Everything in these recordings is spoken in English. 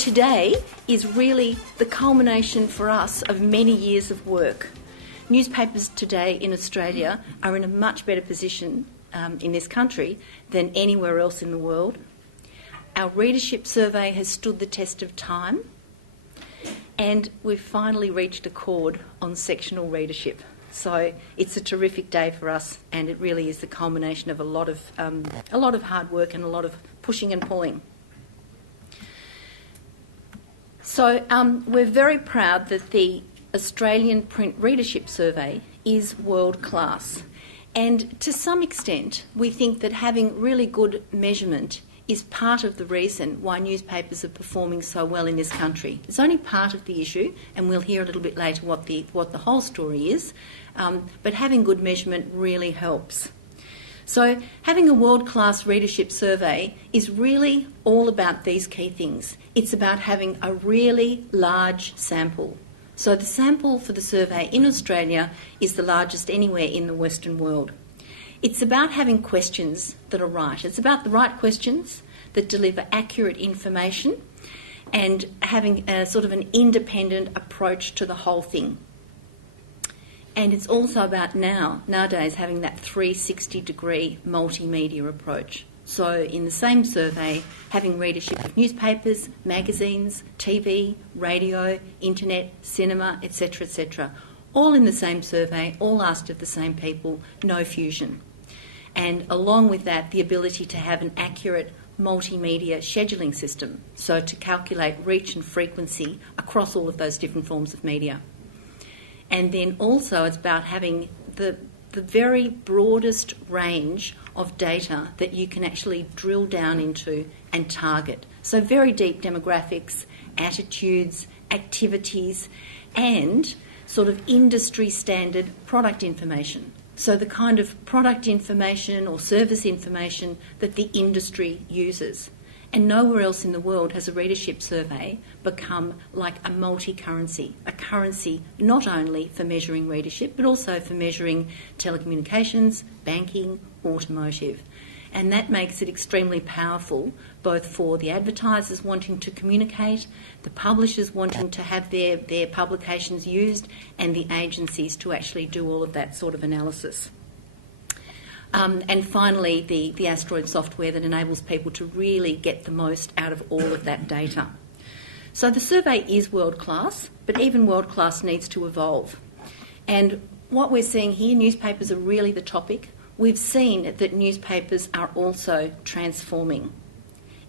today is really the culmination for us of many years of work. Newspapers today in Australia are in a much better position in this country than anywhere else in the world. Our readership survey has stood the test of time, and we've finally reached a chord on sectional readership. So it's a terrific day for us, and it really is the culmination of a lot of hard work and a lot of pushing and pulling. So we're very proud that the Australian Print Readership Survey is world-class. And to some extent, we think that having really good measurement is part of the reason why newspapers are performing so well in this country. It's only part of the issue, and we'll hear a little bit later what the whole story is, but having good measurement really helps. So having a world-class readership survey is really all about these key things. It's about having a really large sample. So the sample for the survey in Australia is the largest anywhere in the Western world. It's about having questions that are right. It's about the right questions that deliver accurate information and having a sort of an independent approach to the whole thing. And it's also about nowadays having that 360-degree multimedia approach. So in the same survey, having readership of newspapers, magazines, TV, radio, internet, cinema, etc., all in the same survey, all asked of the same people, no fusion. And along with that, the ability to have an accurate multimedia scheduling system, so to calculate reach and frequency across all of those different forms of media. And then also it's about having the very broadest range of data that you can actually drill down into and target. So very deep demographics, attitudes, activities, and sort of industry standard product information. So the kind of product information or service information that the industry uses. And nowhere else in the world has a readership survey become like a multi-currency, a currency not only for measuring readership but also for measuring telecommunications, banking, automotive. And that makes it extremely powerful both for the advertisers wanting to communicate, the publishers wanting to have their publications used, and the agencies to actually do all of that sort of analysis. And finally, the Asteroid software that enables people to really get the most out of all of that data. So the survey is world-class, but even world-class needs to evolve. And what we're seeing here, newspapers are really the topic. We've seen that newspapers are also transforming.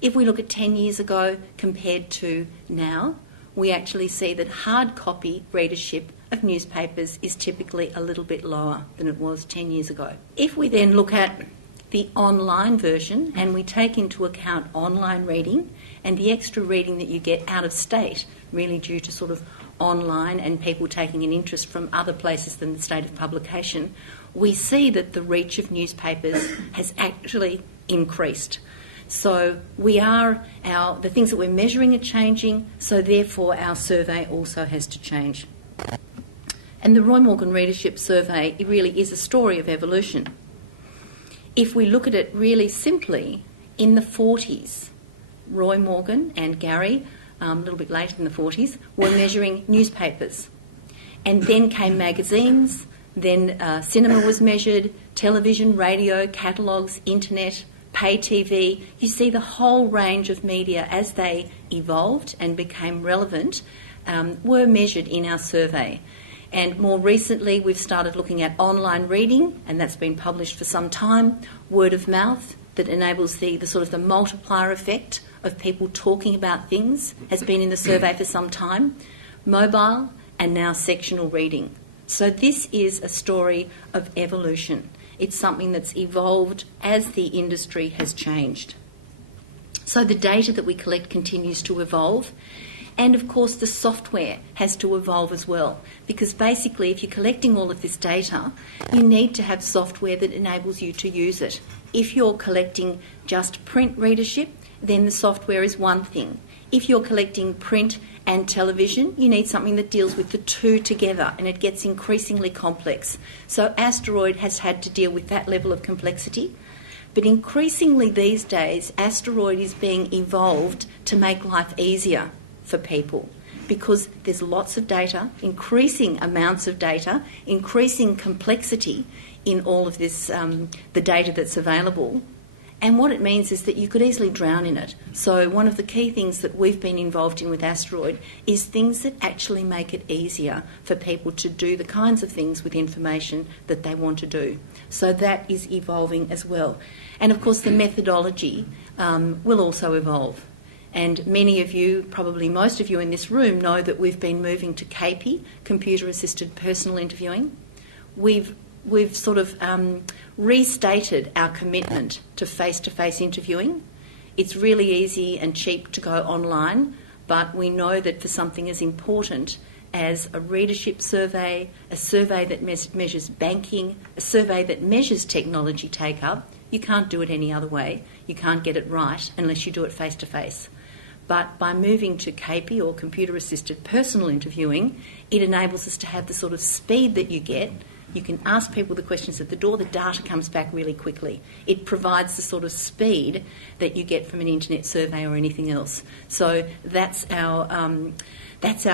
If we look at 10 years ago compared to now, we actually see that hard copy readership of newspapers is typically a little bit lower than it was 10 years ago. If we then look at the online version and we take into account online reading and the extra reading that you get out of state, really due to sort of online and people taking an interest from other places than the state of publication, we see that the reach of newspapers has actually increased. So the things that we're measuring are changing, so therefore our survey also has to change. And the Roy Morgan Readership Survey, it really is a story of evolution. If we look at it really simply, in the 40s, Roy Morgan and Gary, a little bit later in the 40s, were measuring newspapers. And then came magazines, then cinema was measured, television, radio, catalogues, internet, pay TV. You see the whole range of media as they evolved and became relevant were measured in our survey. And more recently, we've started looking at online reading, and that's been published for some time, word of mouth that enables the sort of the multiplier effect of people talking about things has been in the survey for some time, mobile, and now sectional reading. So this is a story of evolution. It's something that's evolved as the industry has changed. So the data that we collect continues to evolve. And of course the software has to evolve as well, because basically if you're collecting all of this data, you need to have software that enables you to use it. If you're collecting just print readership, then the software is one thing. If you're collecting print and television, you need something that deals with the two together, and it gets increasingly complex. So Asteroid has had to deal with that level of complexity. But increasingly these days, Asteroid is being evolved to make life easier for people, because there's lots of data, increasing amounts of data, increasing complexity in all of this, the data that's available. And what it means is that you could easily drown in it. So one of the key things that we've been involved in with Asteroid is things that actually make it easier for people to do the kinds of things with information that they want to do. So that is evolving as well. And of course the methodology will also evolve. And many of you, probably most of you in this room, know that we've been moving to CAPI, computer-assisted personal interviewing. We've sort of restated our commitment to face-to-face interviewing. It's really easy and cheap to go online, but we know that for something as important as a readership survey, a survey that measures banking, a survey that measures technology take-up, you can't do it any other way. You can't get it right unless you do it face-to-face. But by moving to CAPI, or computer-assisted personal interviewing, it enables us to have the sort of speed that you get. You can ask people the questions at the door, the data comes back really quickly. It provides the sort of speed that you get from an internet survey or anything else. So that's our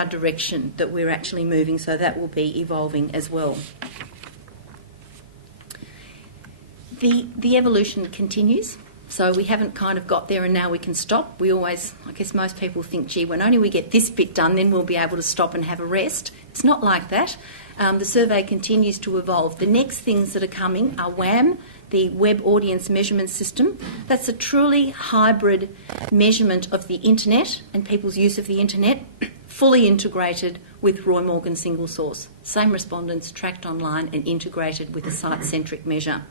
direction that we're actually moving, so that will be evolving as well. The evolution continues. So we haven't kind of got there and now we can stop. We always, I guess most people think, gee, when only we get this bit done, then we'll be able to stop and have a rest. It's not like that. The survey continues to evolve. The next things that are coming are WAM, the Web Audience Measurement System. That's a truly hybrid measurement of the internet and people's use of the internet, fully integrated with Roy Morgan single source. Same respondents tracked online and integrated with a site-centric measure.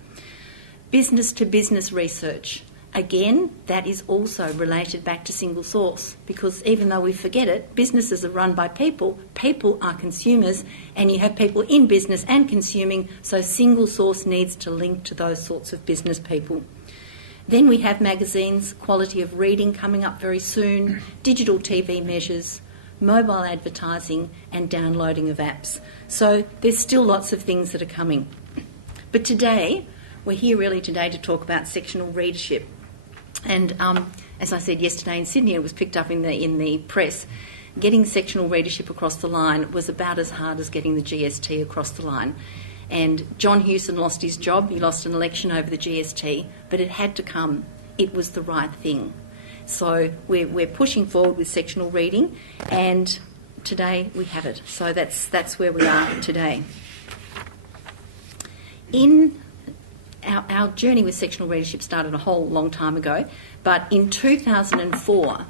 Business-to-business research. Again, that is also related back to single source, because even though we forget it, businesses are run by people, people are consumers, and you have people in business and consuming, so single source needs to link to those sorts of business people. Then we have magazines, quality of reading coming up very soon, digital TV measures, mobile advertising, and downloading of apps. So there's still lots of things that are coming. But today, we're here really today to talk about sectional readership. And as I said yesterday in Sydney, it was picked up in the press, getting sectional readership across the line was about as hard as getting the GST across the line. And John Hewson lost his job, he lost an election over the GST, but it had to come. It was the right thing. So we're pushing forward with sectional reading, and today we have it. So that's where we are today. Our journey with sectional readership started a whole long time ago, but in 2004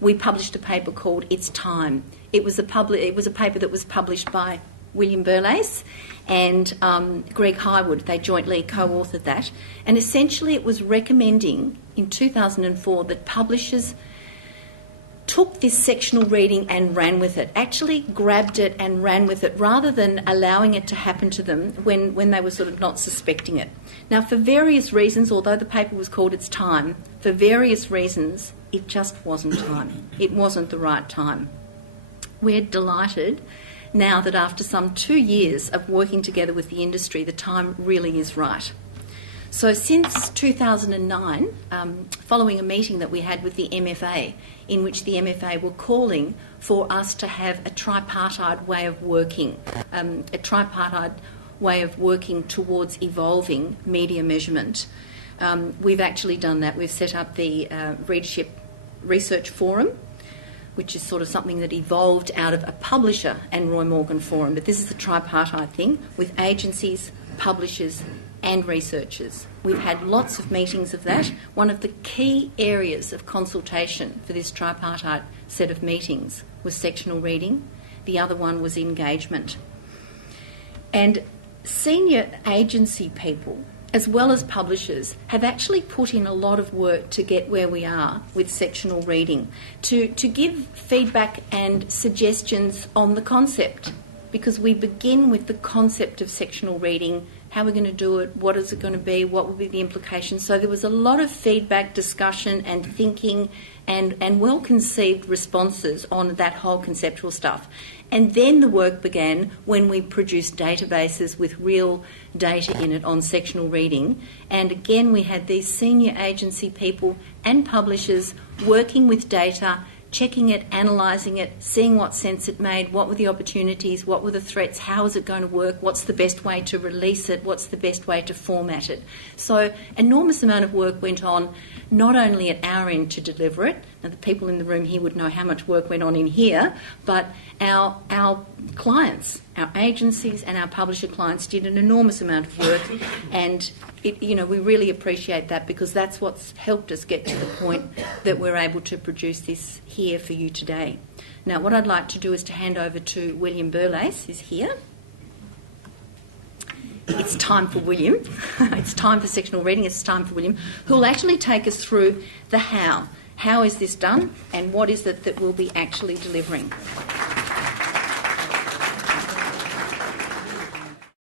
we published a paper called It's Time. It was a paper that was published by William Burlace and Greg Highwood. They jointly co-authored that, and essentially it was recommending in 2004 that publishers took this sectional reading and ran with it, actually grabbed it and ran with it, rather than allowing it to happen to them when they were sort of not suspecting it. Now, for various reasons, although the paper was called It's Time, for various reasons, it just wasn't time. It wasn't the right time. We're delighted now that after some 2 years of working together with the industry, the time really is right. So since 2009, following a meeting that we had with the MFA, in which the MFA were calling for us to have a tripartite way of working, towards evolving media measurement, we've actually done that. We've set up the Readership Research Forum, which is sort of something that evolved out of a publisher and Roy Morgan forum. But this is a tripartite thing with agencies, publishers and researchers. We've had lots of meetings of that. One of the key areas of consultation for this tripartite set of meetings was sectional reading. The other one was engagement. And senior agency people, as well as publishers, have actually put in a lot of work to get where we are with sectional reading, to give feedback and suggestions on the concept, because we begin with the concept of sectional reading, how we're going to do it, what is it going to be, what will be the implications. So there was a lot of feedback, discussion and thinking and well-conceived responses on that whole conceptual stuff. And then the work began when we produced databases with real data in it on sectional reading. And again, we had these senior agency people and publishers working with data, checking it, analysing it, seeing what sense it made, what were the opportunities, what were the threats, how is it going to work, what's the best way to release it, what's the best way to format it. So enormous amount of work went on, not only at our end to deliver it. Now, the people in the room here would know how much work went on in here, but our clients, our agencies and our publisher clients did an enormous amount of work, and we really appreciate that, because that's what's helped us get to the point that we're able to produce this here for you today. Now, what I'd like to do is to hand over to William Burlace, who's here. It's time for William. It's time for sectional reading. It's time for William, who will actually take us through the how. How is this done, and what is it that we'll be actually delivering?